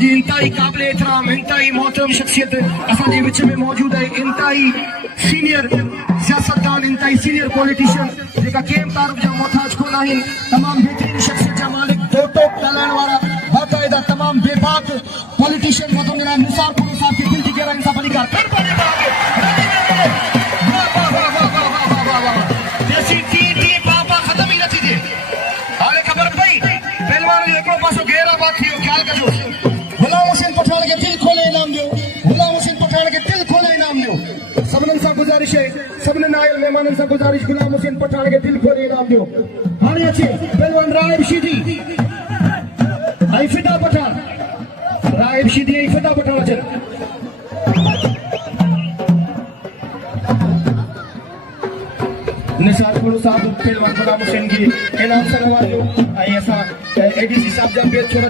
अॼु इंतहाई क़ाबिल एतिराम इंतहाई मोहतरम शख्सियत असांजे विच में मौजूद आहे। इंतहाई सीनियर सियासतदान, इंतहाई सीनियर पॉलिटिशियन जेका कंहिं तारुफ जा मोहताज कोन आहिनि। तमामु बहितरीन शख्सियत जा मालिक, दो टोक ॻाल्हाइण वारा, बाक़ाइदा तमामु बेबाक पॉलिटिशियन मधु मेरा निसार पुरू साहब की दिल की गहराई सां भली गुजारिश है सबने नायल मेहमानन से गुजारिश गुलाम हुसैन पठान के दिल खोले इनाम दियो। हाणे अचे पहलवान राइब शीदी आई फिदा पठान, राइब शीदी आई फिदा पठान अचे। निसार पुरू साहब पहलवान गुलाम हुसैन की इनाम से नवाजो। आई असा एडीसी साहब जब बेच छोड़ा